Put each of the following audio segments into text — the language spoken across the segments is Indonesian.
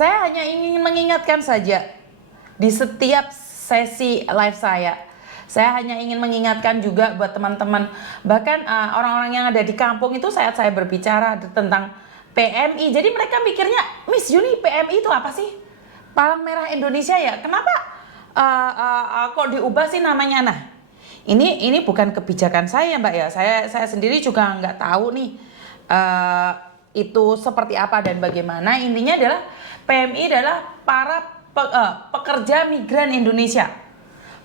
Saya hanya ingin mengingatkan saja di setiap sesi live saya. Saya hanya ingin mengingatkan juga buat teman-teman, bahkan orang-orang yang ada di kampung itu saat saya berbicara tentang PMI. Jadi mereka mikirnya, Miss Yuni, PMI itu apa sih? Palang Merah Indonesia ya? Kenapa kok diubah sih namanya? Nah, ini bukan kebijakan saya, Mbak ya. Saya sendiri juga nggak tahu nih itu seperti apa dan bagaimana. Intinya adalah PMI adalah para pekerja migran Indonesia.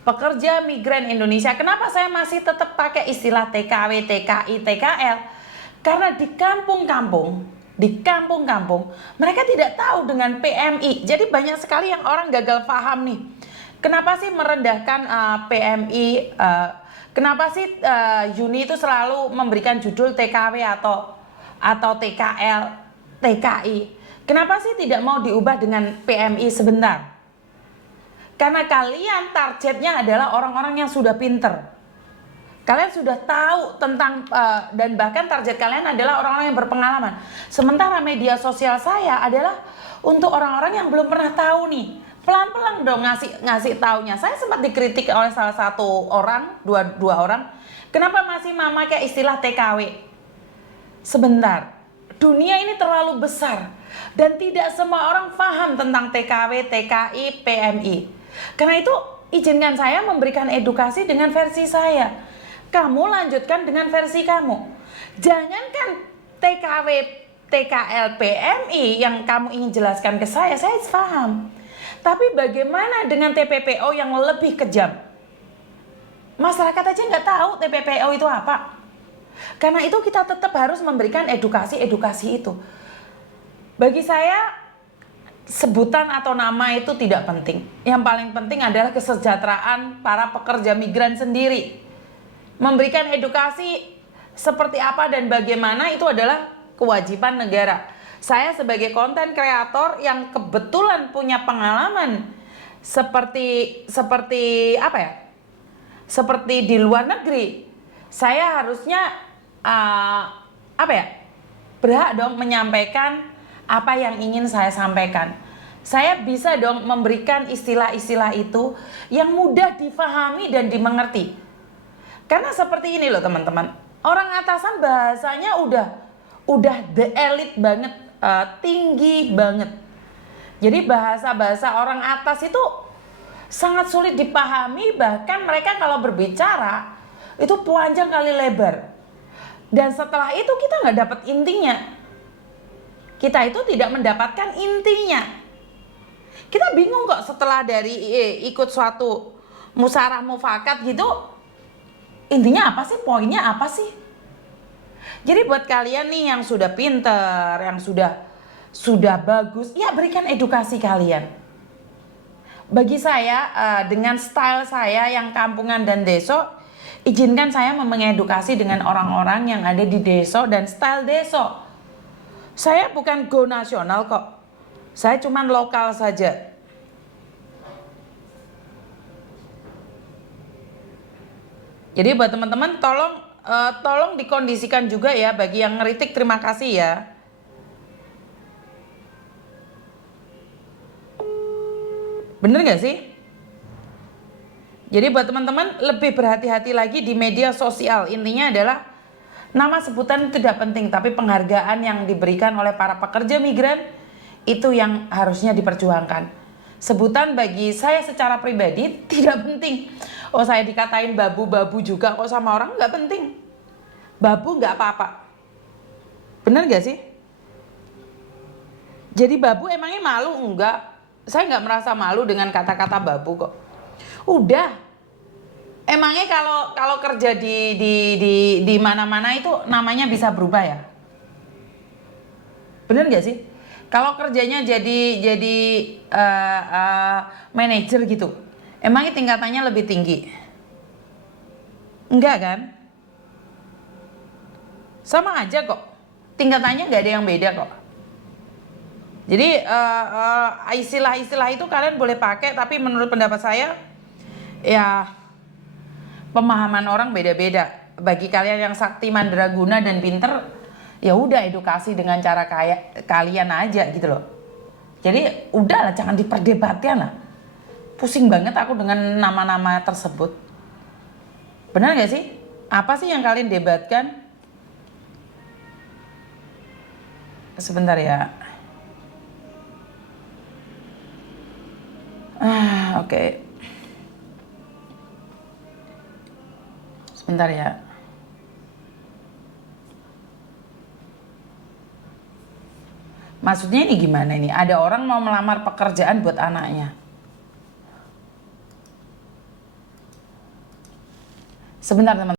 Pekerja migran Indonesia. Kenapa saya masih tetap pakai istilah TKW, TKI, TKL? Karena di kampung-kampung, mereka tidak tahu dengan PMI. Jadi banyak sekali yang orang gagal paham nih. Kenapa sih merendahkan PMI? Kenapa sih Yuni itu selalu memberikan judul TKW atau TKL, TKI? Kenapa sih tidak mau diubah dengan PMI sebentar? Karena kalian targetnya adalah orang-orang yang sudah pinter. Kalian sudah tahu tentang dan bahkan target kalian adalah orang-orang yang berpengalaman. Sementara media sosial saya adalah untuk orang-orang yang belum pernah tahu nih. Pelan-pelan dong ngasih taunya. Saya sempat dikritik oleh salah satu orang, dua orang. Kenapa masih memakai istilah TKW? Sebentar. Dunia ini terlalu besar dan tidak semua orang paham tentang TKW, TKI, PMI. Karena itu izinkan saya memberikan edukasi dengan versi saya. Kamu lanjutkan dengan versi kamu. Jangankan TKW, TKL, PMI yang kamu ingin jelaskan ke saya paham. Tapi bagaimana dengan TPPO yang lebih kejam? Masyarakat aja nggak tahu TPPO itu apa. Karena itu kita tetap harus memberikan edukasi itu. Bagi saya sebutan atau nama itu tidak penting. Yang paling penting adalah kesejahteraan para pekerja migran sendiri. Memberikan edukasi seperti apa dan bagaimana itu adalah kewajiban negara. Saya sebagai konten kreator yang kebetulan punya pengalaman seperti apa ya? Seperti di luar negeri. Saya harusnya apa ya? Berhak dong menyampaikan apa yang ingin saya sampaikan. Saya bisa dong memberikan istilah-istilah itu yang mudah difahami dan dimengerti. Karena seperti ini loh teman-teman. Orang atasan bahasanya udah the elite banget, tinggi banget. Jadi bahasa-bahasa orang atas itu sangat sulit dipahami, bahkan mereka kalau berbicara itu panjang kali lebar. Dan setelah itu kita nggak dapat intinya. Kita itu tidak mendapatkan intinya. Kita bingung kok setelah dari ikut suatu musyawarah mufakat gitu. Intinya apa sih? Poinnya apa sih? Jadi buat kalian nih yang sudah pinter, yang sudah bagus, ya berikan edukasi kalian. Bagi saya dengan style saya yang kampungan dan deso, izinkan saya mengedukasi dengan orang-orang yang ada di deso dan style deso. Saya bukan go nasional kok. Saya cuman lokal saja. Jadi buat teman-teman tolong dikondisikan juga ya, bagi yang ngeritik terima kasih ya. Bener gak sih? Jadi buat teman-teman lebih berhati-hati lagi di media sosial. Intinya adalah nama sebutan tidak penting, tapi penghargaan yang diberikan oleh para pekerja migran itu yang harusnya diperjuangkan. Sebutan bagi saya secara pribadi tidak penting. Oh, saya dikatain babu-babu juga kok sama orang, nggak penting. Babu nggak apa-apa. Bener gak sih? Jadi babu emangnya malu? Enggak. Saya nggak merasa malu dengan kata-kata babu kok. Udah. Emangnya kalau kerja di mana-mana itu namanya bisa berubah ya? Bener gak sih? Kalau kerjanya jadi manajer gitu, emangnya tingkatannya lebih tinggi? Enggak kan? Sama aja kok. Tingkatannya nggak ada yang beda kok. Jadi istilah-istilah itu kalian boleh pakai, tapi menurut pendapat saya ya pemahaman orang beda-beda. Bagi kalian yang sakti, mandraguna dan pinter, ya udah edukasi dengan cara kayak kalian aja gitu loh. Jadi udahlah, jangan diperdebatkan lah. Pusing banget aku dengan nama-nama tersebut. Benar gak sih? Apa sih yang kalian debatkan? Sebentar ya. Oke. Sebentar ya. Maksudnya ini gimana ini? Ada orang mau melamar pekerjaan buat anaknya. Sebentar teman.